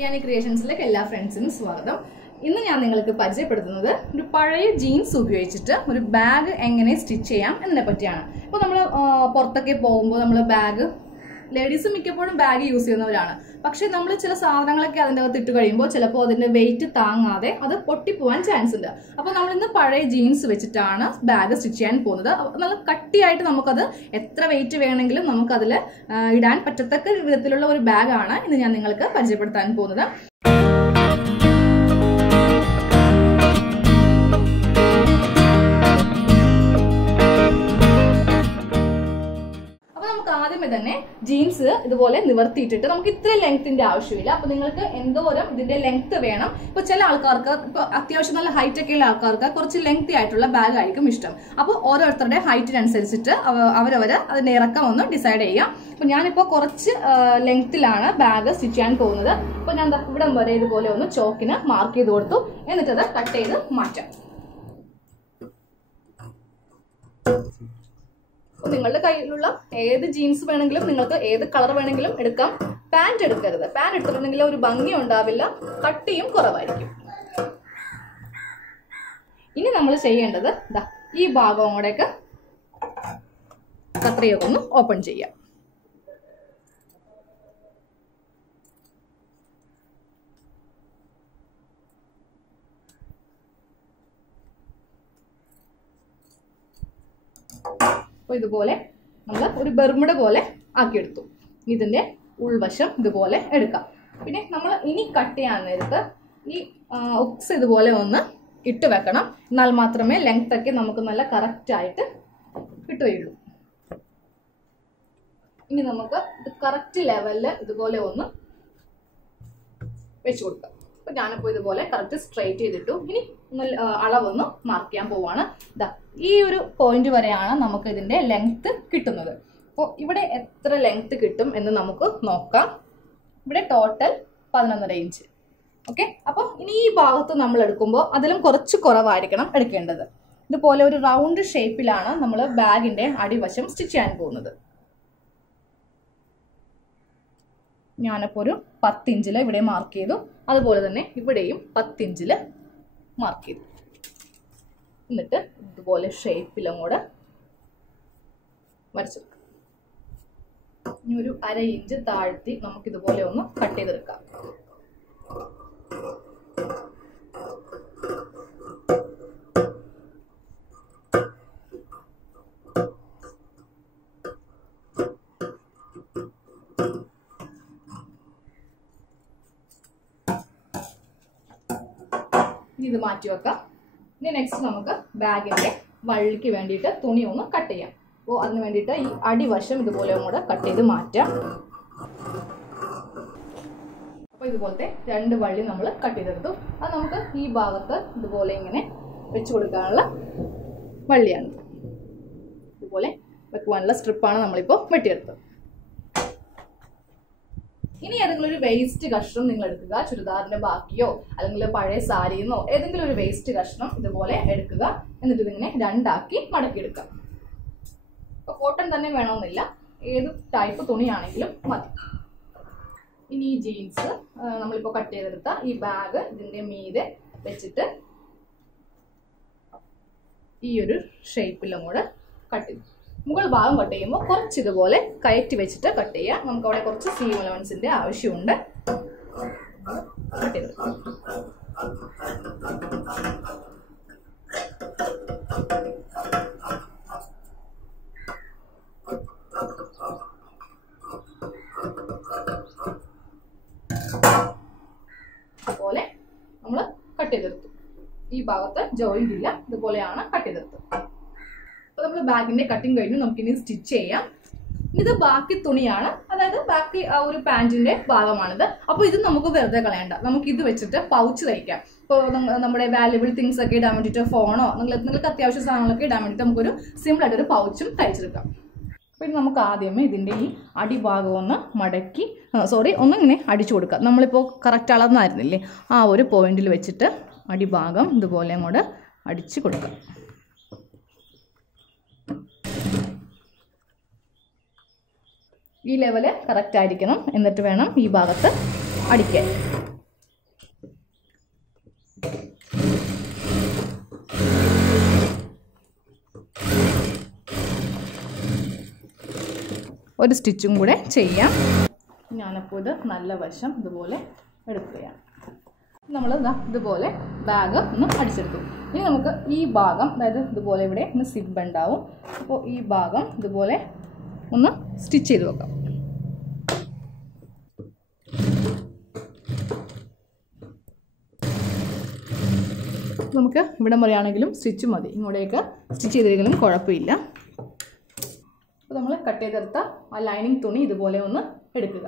Kiani Creationsലേക്ക് എല്ലാ ഫ്രണ്ട്സിനും സ്വാഗതം. ഇന്ന് ഞാൻ നിങ്ങൾക്ക് പരിചയപ്പെടുത്തുന്നത് ഒരു പഴയ ജീൻസ് ഉപയോഗിച്ചിട്ട് ഒരു ബാഗ് എങ്ങനെ സ്റ്റിച്ച് ചെയ്യാം എന്നതിനെ പറ്റിയാണ്. ഇപ്പോൾ നമ്മൾ പുറത്തൊക്കെ പോകുമ്പോൾ നമ്മൾ ബാഗ് ലേഡീസ് മിക്കപ്പോഴും ബാഗ് യൂസ് ചെയ്യുന്നവരാണ്. പക്ഷേ നമ്മൾ ചില സാധനങ്ങളൊക്കെ അതിൻ്റെ അകത്ത് ഇട്ട് കഴിയുമ്പോൾ ചിലപ്പോൾ അതിൻ്റെ വെയിറ്റ് താങ്ങാതെ അത് പൊട്ടിപ്പോവാൻ ചാൻസ് ഉണ്ട്. അപ്പോൾ നമ്മൾ ഇന്ന് പഴയ ജീൻസ് വെച്ചിട്ടാണ് ബാഗ് സ്റ്റിച്ച് ചെയ്യാൻ പോകുന്നത്. നല്ല കട്ടിയായിട്ട് നമുക്കത് എത്ര വെയിറ്റ് വേണമെങ്കിലും നമുക്കതിൽ ഇടാൻ പറ്റത്തക്ക വിധത്തിലുള്ള ഒരു ബാഗാണ് ഇന്ന് ഞാൻ നിങ്ങൾക്ക് പരിചയപ്പെടുത്താൻ പോകുന്നത്. ആദ്യമേ തന്നെ ജീൻസ് ഇതുപോലെ നിവർത്തിയിട്ടിട്ട് നമുക്ക് ഇത്ര ലെങ്ത്തിന്റെ ആവശ്യമില്ല. അപ്പൊ നിങ്ങൾക്ക് എന്തോരം ഇതിന്റെ ലെങ്ത് വേണം. ഇപ്പൊ ചില ആൾക്കാർക്ക് ഇപ്പൊ അത്യാവശ്യം നല്ല ഹൈറ്റ് ഒക്കെ ഉള്ള ആൾക്കാർക്ക് കുറച്ച് ലെങ്തി ആയിട്ടുള്ള ബാഗ് ആയിരിക്കും ഇഷ്ടം. അപ്പോൾ ഓരോരുത്തരുടെ ഹൈറ്റിനനുസരിച്ചിട്ട് അവരവര് അതിന്റെ ഇറക്കം ഒന്ന് ഡിസൈഡ് ചെയ്യാം. അപ്പൊ ഞാനിപ്പോ കുറച്ച് ലെങ്ത്തിലാണ് ബാഗ് സ്റ്റിച്ച് ചെയ്യാൻ പോകുന്നത്. അപ്പൊ ഞാൻ ഇവിടം വരെ ഇതുപോലെ ഒന്ന് ചോക്കിന് മാർക്ക് ചെയ്ത് കൊടുത്തു. എന്നിട്ടത് കട്ട് ചെയ്ത് മാറ്റാം. നിങ്ങളുടെ കയ്യിലുള്ള ഏത് ജീൻസ് വേണമെങ്കിലും നിങ്ങൾക്ക് ഏത് കളർ വേണമെങ്കിലും എടുക്കാം. പാന്റ് എടുക്കരുത്. പാന്റ് എടുത്തിട്ടുണ്ടെങ്കിൽ ഒരു ഭംഗി ഉണ്ടാവില്ല, കട്ടിയും കുറവായിരിക്കും. ഇനി നമ്മൾ ചെയ്യേണ്ടത് ഈ ഭാഗം കൂടെയൊക്കെ കത്രിയൊക്കെ ഒന്ന് ഓപ്പൺ ചെയ്യാം. ഇതുപോലെ നമ്മൾ ഒരു ബർമുഡ പോലെ ആക്കിയെടുത്തു. ഇതിന്റെ ഉൾവശം ഇതുപോലെ എടുക്കാം. പിന്നെ നമ്മൾ ഇനി കട്ട് ചെയ്യാൻ നേരത്ത് ഈ ഒക്സ് ഇതുപോലെ ഒന്ന് ഇട്ട് വെക്കണം. എന്നാൽ മാത്രമേ ലെങ്ത് ഒക്കെ നമുക്ക് നല്ല കറക്റ്റ് ആയിട്ട് കിട്ടുകയുള്ളൂ. ഇനി നമുക്ക് ഇത് കറക്റ്റ് ലെവലിൽ ഇതുപോലെ ഒന്ന് വെച്ചു കൊടുക്കാം. അപ്പൊ ഞാനിപ്പോ ഇതുപോലെ കറക്റ്റ് സ്ട്രൈറ്റ് ചെയ്തിട്ടു. ഇനി അളവൊന്ന് മാർക്ക് ചെയ്യാൻ പോവാണ്. ഈ ഒരു പോയിന്റ് വരെയാണ് നമുക്ക് ഇതിന്റെ ലെങ്ത് കിട്ടുന്നത്. അപ്പോൾ ഇവിടെ എത്ര ലെങ്ത് കിട്ടും എന്ന് നമുക്ക് നോക്കാം. ഇവിടെ ടോട്ടൽ 11.5 ഇഞ്ച്. ഓക്കെ, അപ്പോൾ ഇനി ഈ ഭാഗത്ത് നമ്മൾ എടുക്കുമ്പോൾ അതിലും കുറച്ച് കുറവായിരിക്കണം എടുക്കേണ്ടത്. ഇതുപോലെ ഒരു റൗണ്ട് ഷേപ്പിലാണ് നമ്മൾ ബാഗിന്റെ അടിവശം സ്റ്റിച്ച് ചെയ്യാൻ പോകുന്നത്. ഞാനിപ്പോൾ ഒരു 10 ഇഞ്ചിൽ ഇവിടെ മാർക്ക് ചെയ്തു. അതുപോലെ തന്നെ ഇവിടെയും 10 ഇഞ്ചിൽ മാർക്ക് ചെയ്തു. എന്നിട്ട് ഇതുപോലെ ഷേപ്പിലും കൂടെ വരച്ചു. ഇനി ഒരു 1/2 ഇഞ്ച് താഴ്ത്തി നമുക്കിതുപോലെ ഒന്ന് കട്ട് ചെയ്തെടുക്കാം. ഇത് മാറ്റി വെക്കാം. ഇനി നെക്സ്റ്റ് നമുക്ക് ബാഗിന്റെ വള്ളിക്ക് വേണ്ടിയിട്ട് തുണി ഒന്ന് കട്ട് ചെയ്യാം. അപ്പോൾ അതിന് വേണ്ടിയിട്ട് ഈ അടിവശം ഇതുപോലെ കൂടെ കട്ട് ചെയ്ത് മാറ്റാം. അപ്പോൾ ഇതുപോലത്തെ 2 വള്ളി നമ്മൾ കട്ട് ചെയ്തെടുത്തു. അത് നമുക്ക് ഈ ഭാഗത്ത് ഇതുപോലെ ഇങ്ങനെ വെച്ച് കൊടുക്കാനുള്ള വള്ളിയാണ്. ഇതുപോലെ വെക്കുവാനുള്ള സ്ട്രിപ്പാണ് നമ്മളിപ്പോൾ വെട്ടിയെടുത്തത്. ഇനി ഏതെങ്കിലും ഒരു വേസ്റ്റ് കഷ്ണം നിങ്ങൾ എടുക്കുക. ചുരിദാറിന്റെ ബാക്കിയോ അല്ലെങ്കിൽ പഴയ സാരിന്നോ ഏതെങ്കിലും ഒരു വേസ്റ്റ് കഷ്ണം ഇതുപോലെ എടുക്കുക. എന്നിട്ട് ഇതിങ്ങനെ 2 ആക്കി മടക്കിയെടുക്കാം. ഇപ്പൊ കോട്ടൺ തന്നെ വേണമെന്നില്ല, ഏത് ടൈപ്പ് തുണിയാണെങ്കിലും മതി. ഇനി ഈ ജീൻസ് നമ്മളിപ്പോൾ കട്ട് ചെയ്തെടുത്ത ഈ ബാഗ് ഇതിന്റെ മീതെ വെച്ചിട്ട് ഈ ഒരു ഷേപ്പിലും കൂടെ കട്ട് ചെയ്തു. മുകൾ ഭാഗം കട്ട് ചെയ്യുമ്പോൾ കുറച്ച് ഇതുപോലെ കയറ്റി വെച്ചിട്ട് കട്ട് ചെയ്യാം. നമുക്ക് അവിടെ കുറച്ച് സീം അലവൻസിന്റെ ആവശ്യമുണ്ട്. കട്ട് ചെയ്തെടുക്കാം. അതുപോലെ നമ്മൾ കട്ട് ചെയ്തെടുത്തു. ഈ ഭാഗത്ത് ജോയിന്റ് ഇല്ല, ഇതുപോലെയാണ് കട്ട് ചെയ്തെടുത്തത്. അപ്പോൾ നമ്മൾ ബാഗിന്റെ കട്ടിങ് കഴിഞ്ഞു. നമുക്കിനി സ്റ്റിച്ച് ചെയ്യാം. ഇത് ബാക്കി തുണിയാണ്, അതായത് ബാക്കി ആ ഒരു പാന്റിന്റെ ഭാഗമാണിത്. അപ്പോൾ ഇത് നമുക്ക് വെറുതെ കളയണ്ട. നമുക്ക് ഇത് വെച്ചിട്ട് പൗച്ച് തയ്ക്കാം. ഇപ്പോൾ നമ്മുടെ വാല്യുബിൾ തിങ്സ് ഒക്കെ ഇടാൻ വേണ്ടിയിട്ട്, ഫോണോ നിങ്ങൾക്ക് അത്യാവശ്യ സാധനങ്ങളൊക്കെ ഇടാൻ വേണ്ടിയിട്ട് നമുക്കൊരു സിമ്പിൾ ആയിട്ടൊരു പൗച്ചും തയ്ച്ചെടുക്കാം. അപ്പോൾ ഇത് നമുക്ക് ആദ്യമേ ഇതിന്റെ ഈ അടിഭാഗം ഒന്ന് മടക്കി ഒന്നിങ്ങനെ അടിച്ചു കൊടുക്കാം. നമ്മളിപ്പോൾ കറക്റ്റ് അളന്നായിരുന്നില്ലേ, ആ ഒരു പോയിന്റിൽ വെച്ചിട്ട് അടിഭാഗം ഇതുപോലെ അങ്ങോട്ട് അടിച്ചു കൊടുക്കാം. ഈ ലെവല് കറക്റ്റ് ആയിരിക്കണം. എന്നിട്ട് വേണം ഈ ഭാഗത്ത് അടിക്കാൻ. ഒരു സ്റ്റിച്ചും കൂടെ ചെയ്യാം. ഞാനപ്പോൾ ഇത് നല്ല വശം ഇതുപോലെ എടുക്കുകയാണ്. നമ്മൾ ഇതുപോലെ ബാഗ് ഒന്ന് അടിച്ചെടുക്കും. ഇനി നമുക്ക് ഈ ഭാഗം, അതായത് ഇതുപോലെ ഇവിടെ ഒന്ന് സിബ് ഉണ്ടാവും. അപ്പോൾ ഈ ഭാഗം ഇതുപോലെ ഒന്ന് സ്റ്റിച്ച് ചെയ്ത് വെക്കാം. നമുക്ക് ഇവിടെ പറയുകയാണെങ്കിലും സ്റ്റിച്ച് മതി, ഇങ്ങോട്ടേക്ക് സ്റ്റിച്ച് ചെയ്തെങ്കിലും കുഴപ്പമില്ല. അപ്പോൾ നമ്മൾ കട്ട് ചെയ്തെടുത്ത ആ ലൈനിങ് തുണി ഇതുപോലെ ഒന്ന് എടുക്കുക.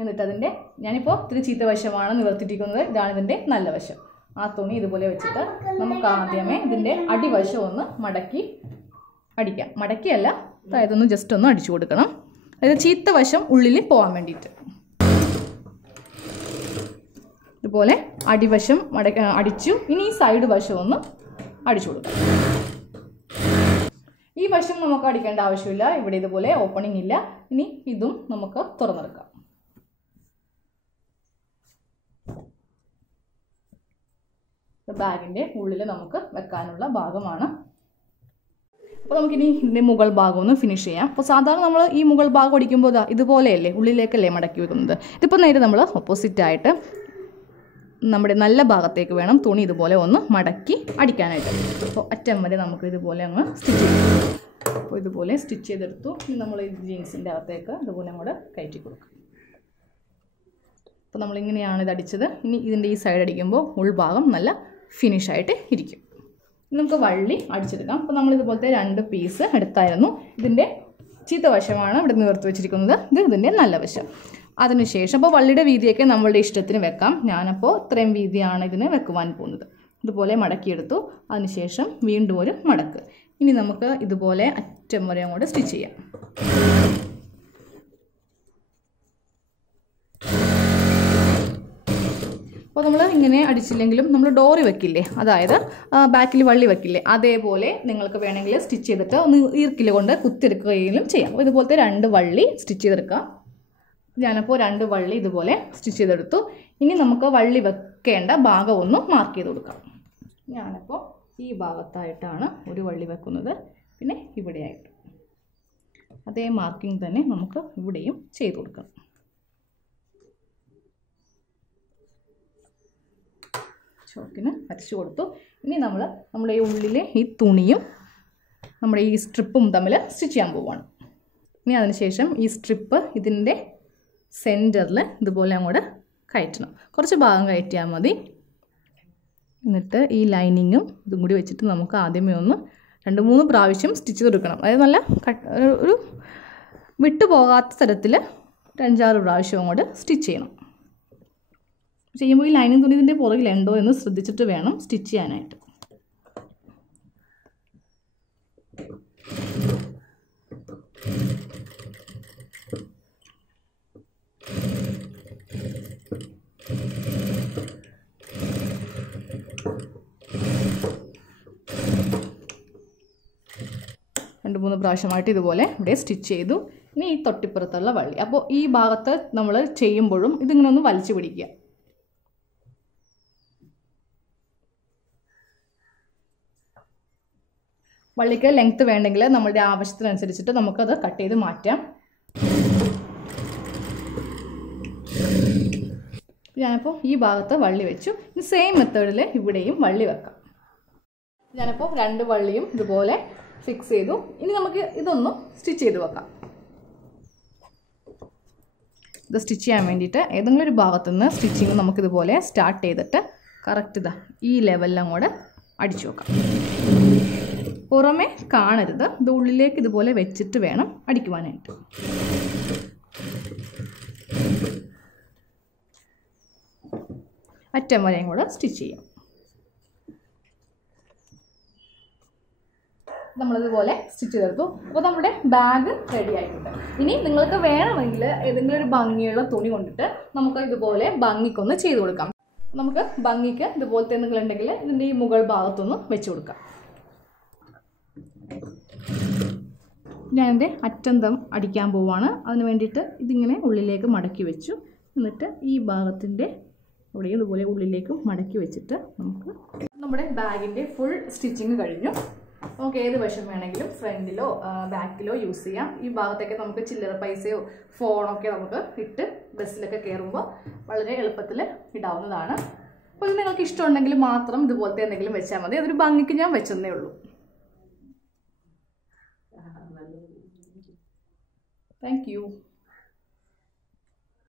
എന്നിട്ട് അതിൻ്റെ, ഞാനിപ്പോൾ ഇത്തിരി ചീത്ത വശമാണ് നിവർത്തിട്ടിരിക്കുന്നത്, ഇതാണ് ഇതിൻ്റെ നല്ല വശം. ആ തുണി ഇതുപോലെ വെച്ചിട്ട് നമുക്ക് ആദ്യമേ ഇതിൻ്റെ അടിവശം ഒന്ന് മടക്കി അടിക്കാം. മടക്കിയല്ല, അതായത് ഒന്ന് ജസ്റ്റ് ഒന്ന് അടിച്ചു കൊടുക്കണം. അതായത് ചീത്ത വശം ഉള്ളിൽ പോകാൻ വേണ്ടിയിട്ട്. ഇതുപോലെ അടിവശം അടിച്ചു. ഇനി ഈ സൈഡ് വശം ഒന്ന് അടിച്ചു കൊടുക്കാം. ഈ വശം നമുക്ക് അടിക്കേണ്ട ആവശ്യമില്ല, ഇവിടെ ഇതുപോലെ ഓപ്പണിംഗ് ഇല്ല. ഇനി ഇതും നമുക്ക് തുറന്നെടുക്കാം. ബാഗിൻ്റെ ഉള്ളിൽ നമുക്ക് വെക്കാനുള്ള ഭാഗമാണ്. അപ്പോൾ നമുക്കിനി ഇതിൻ്റെ മുകൾ ഭാഗം ഒന്ന് ഫിനിഷ് ചെയ്യാം. അപ്പോൾ സാധാരണ നമ്മൾ ഈ മുകൾ ഭാഗം അടിക്കുമ്പോൾ ഇതുപോലെയല്ലേ, ഉള്ളിലേക്കല്ലേ മടക്കി വെക്കുന്നത്. ഇതിപ്പോൾ നേരെ നമ്മൾ ഓപ്പോസിറ്റായിട്ട് നമ്മുടെ നല്ല ഭാഗത്തേക്ക് വേണം തുണി ഇതുപോലെ ഒന്ന് മടക്കി അടിക്കാനായിട്ട്. അപ്പോൾ അറ്റം വരെ നമുക്ക് ഇതുപോലെ അങ്ങ് സ്റ്റിച്ച് ചെയ്യും. അപ്പോൾ ഇതുപോലെ സ്റ്റിച്ച് ചെയ്തെടുത്തു. ഇനി നമ്മൾ ഈ ജീൻസിൻ്റെ അകത്തേക്ക് ഇതുപോലെ അങ്ങോട്ട് കയറ്റി കൊടുക്കും. അപ്പോൾ നമ്മളിങ്ങനെയാണ് ഇത് അടിച്ചത്. ഇനി ഇതിൻ്റെ ഈ സൈഡ് അടിക്കുമ്പോൾ ഉൾഭാഗം നല്ല ഫിനിഷായിട്ട് ഇരിക്കും. നമുക്ക് വള്ളി അടിച്ചെടുക്കാം. അപ്പോൾ നമ്മളിതുപോലത്തെ 2 പീസ് എടുത്തായിരുന്നു. ഇതിൻ്റെ ചീത്ത വശമാണ് ഇവിടെ നിവർത്തി വെച്ചിരിക്കുന്നത്, ഇത് ഇതിൻ്റെ നല്ല വശം. അതിനുശേഷം അപ്പോൾ വള്ളിയുടെ വീതിയൊക്കെ നമ്മളുടെ ഇഷ്ടത്തിന് വെക്കാം. ഞാനപ്പോൾ ഇത്രയും വീതിയാണ് ഇതിന് വെക്കുവാൻ പോകുന്നത്. ഇതുപോലെ മടക്കിയെടുത്തു. അതിനുശേഷം വീണ്ടും ഒരു മടക്ക്. ഇനി നമുക്ക് ഇതുപോലെ അറ്റം വരെ അങ്ങോട്ട് സ്റ്റിച്ച് ചെയ്യാം. അപ്പോൾ നമ്മൾ ഇങ്ങനെ അടിച്ചില്ലെങ്കിലും നമ്മൾ ഡോറി വെക്കില്ലേ, അതായത് ബാക്കിൽ വള്ളി വെക്കില്ലേ, അതേപോലെ നിങ്ങൾക്ക് വേണമെങ്കിൽ സ്റ്റിച്ച് ചെയ്തിട്ട് ഒന്ന് ഈർക്കിൽ കൊണ്ട് കുത്തിയെടുക്കുകയും ചെയ്യാം. അപ്പോൾ ഇതുപോലത്തെ 2 വള്ളി സ്റ്റിച്ച് ചെയ്തെടുക്കാം. ഞാനപ്പോൾ 2 വള്ളി ഇതുപോലെ സ്റ്റിച്ച് ചെയ്തെടുത്തു. ഇനി നമുക്ക് വള്ളി വെക്കേണ്ട ഭാഗം ഒന്ന് മാർക്ക് ചെയ്ത് കൊടുക്കാം. ഞാനപ്പോൾ ഈ ഭാഗത്തായിട്ടാണ് ഒരു വള്ളി വെക്കുന്നത്, പിന്നെ ഇവിടെയായിട്ട് അതേ മാർക്കിംഗ് തന്നെ നമുക്ക് ഇവിടെയും ചെയ്ത് കൊടുക്കാം. ചോക്കിന് വരച്ചു കൊടുത്തു. ഇനി നമ്മുടെ ഈ ഉള്ളിലെ ഈ തുണിയും നമ്മുടെ ഈ സ്ട്രിപ്പും തമ്മിൽ സ്റ്റിച്ച് ചെയ്യാൻ പോവുകയാണ്. ഇനി അതിനുശേഷം ഈ സ്ട്രിപ്പ് ഇതിൻ്റെ സെൻറ്ററിൽ ഇതുപോലെ അങ്ങോട്ട് കയറ്റണം. കുറച്ച് ഭാഗം കയറ്റിയാൽ മതി. എന്നിട്ട് ഈ ലൈനിങ്ങും ഇതും കൂടി വെച്ചിട്ട് നമുക്ക് ആദ്യമേ ഒന്ന് 2-3 പ്രാവശ്യം സ്റ്റിച്ച് കൊടുക്കണം. അതായത് നല്ല ഒരു വിട്ടു പോകാത്ത തരത്തിൽ 5-6 പ്രാവശ്യം അങ്ങോട്ട് സ്റ്റിച്ച് ചെയ്യണം. ചെയ്യുമ്പോൾ ഈ ലൈനിങ് തുണി ഇതിൻ്റെ പുറകിലുണ്ടോ എന്ന് ശ്രദ്ധിച്ചിട്ട് വേണം സ്റ്റിച്ച് ചെയ്യാനായിട്ട്. രണ്ട് മൂന്ന് പ്രാവശ്യമായിട്ട് ഇതുപോലെ ഇവിടെ സ്റ്റിച്ച് ചെയ്തു. ഇനി ഈ തൊട്ടിപ്പുറത്തുള്ള വള്ളി, അപ്പോൾ ഈ ഭാഗത്ത് നമ്മൾ ചെയ്യുമ്പോഴും ഇതിങ്ങനെ ഒന്ന് വലിച്ചു പിടിക്കുക. വള്ളിക്ക് ലെങ്ത്ത് വേണ്ടെങ്കിൽ നമ്മുടെ ആവശ്യത്തിനനുസരിച്ചിട്ട് നമുക്കത് കട്ട് ചെയ്ത് മാറ്റാം. ഞാനിപ്പോൾ ഈ ഭാഗത്ത് വള്ളി വെച്ചു. ഇനി സെയിം മെത്തേഡിൽ ഇവിടെയും വള്ളി വെക്കാം. ഞാനിപ്പോൾ 2 വള്ളിയും ഇതുപോലെ ഫിക്സ് ചെയ്തു. ഇനി നമുക്ക് ഇതൊന്ന് സ്റ്റിച്ച് ചെയ്ത് വെക്കാം. ഇത് സ്റ്റിച്ച് ചെയ്യാൻ വേണ്ടിയിട്ട് ഏതെങ്കിലും ഒരു ഭാഗത്തു നിന്ന് സ്റ്റിച്ചിങ് നമുക്കിതുപോലെ സ്റ്റാർട്ട് ചെയ്തിട്ട് കറക്റ്റ് ഇതാ ഈ ലെവലിലും കൂടെ അടിച്ചു വെക്കാം. പുറമേ കാണരുത്, ഇത് ഉള്ളിലേക്ക് ഇതുപോലെ വെച്ചിട്ട് വേണം അടിക്കുവാനായിട്ട്. അറ്റം വരെയും കൂടെ സ്റ്റിച്ച് ചെയ്യാം. നമ്മളിതുപോലെ സ്റ്റിച്ച് ചെയ്തെടുത്തു. അപ്പോൾ നമ്മുടെ ബാഗ് റെഡി ആയിട്ടുണ്ട്. ഇനി നിങ്ങൾക്ക് വേണമെങ്കിൽ ഏതെങ്കിലും ഒരു ഭംഗിയുള്ള തുണി കൊണ്ടിട്ട് നമുക്ക് ഇതുപോലെ ഭംഗിക്കൊന്ന് ചെയ്ത് കൊടുക്കാം. നമുക്ക് ഭംഗിക്ക് ഇതുപോലത്തെ എന്തെങ്കിലും ഉണ്ടെങ്കിൽ ഇതിൻ്റെ ഈ മുകൾ ഭാഗത്തൊന്ന് വെച്ച് കൊടുക്കാം. ഞാനെൻ്റെ അറ്റന്തം അടിക്കാൻ പോവാണ്. അതിന് വേണ്ടിയിട്ട് ഇതിങ്ങനെ ഉള്ളിലേക്ക് മടക്കി വെച്ചു. എന്നിട്ട് ഈ ഭാഗത്തിൻ്റെ ഇവിടെ ഇതുപോലെ ഉള്ളിലേക്ക് മടക്കി വെച്ചിട്ട് നമുക്ക് നമ്മുടെ ബാഗിൻ്റെ ഫുൾ സ്റ്റിച്ചിങ് കഴിഞ്ഞു. നമുക്ക് ഏത് വശം വേണമെങ്കിലും ഫ്രണ്ടിലോ ബാക്കിലോ യൂസ് ചെയ്യാം. ഈ ഭാഗത്തേക്ക് നമുക്ക് ചില്ലറ പൈസയോ ഫോണൊക്കെ നമുക്ക് ഇട്ട് ബസ്സിലൊക്കെ കയറുമ്പോൾ വളരെ എളുപ്പത്തിൽ ഇടാവുന്നതാണ്. അപ്പോൾ ഇത് നിങ്ങൾക്ക് ഇഷ്ടമുണ്ടെങ്കിൽ മാത്രം ഇതുപോലത്തെ എന്തെങ്കിലും വെച്ചാൽ മതി. അതൊരു ഭംഗിക്ക് ഞാൻ വെച്ചെന്നേ ഉള്ളൂ. Thank you.